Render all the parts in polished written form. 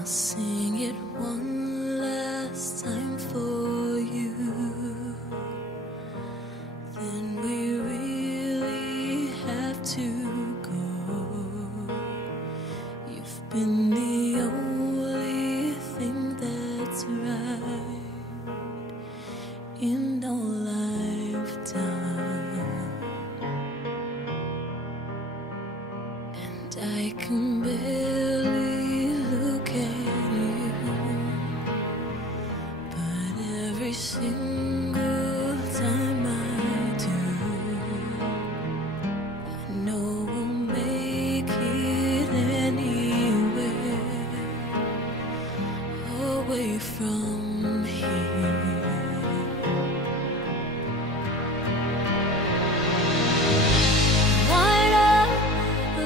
I'll sing it one last time for you. Then we really have to go. You've been the only thing that's right in our lifetime, and I can barely look at you, but every single time I do, I know we'll make it anywhere away from here.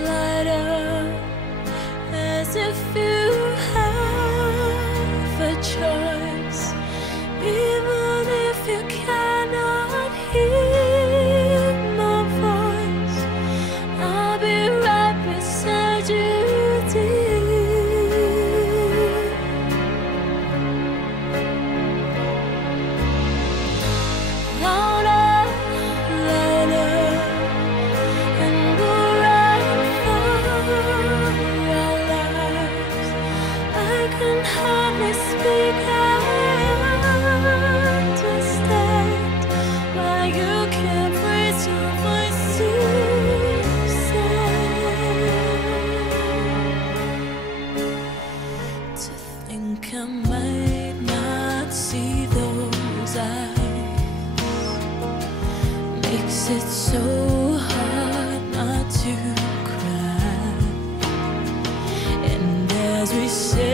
Light up, as if you have a choice, even if you cannot hear my voice. I'll be right beside you, dear. Louder, louder, and we'll run for our lives. I can hardly speak, I understand why you can't raise your voice to say. To think I might not see those eyes makes it so hard not to cry. And as we say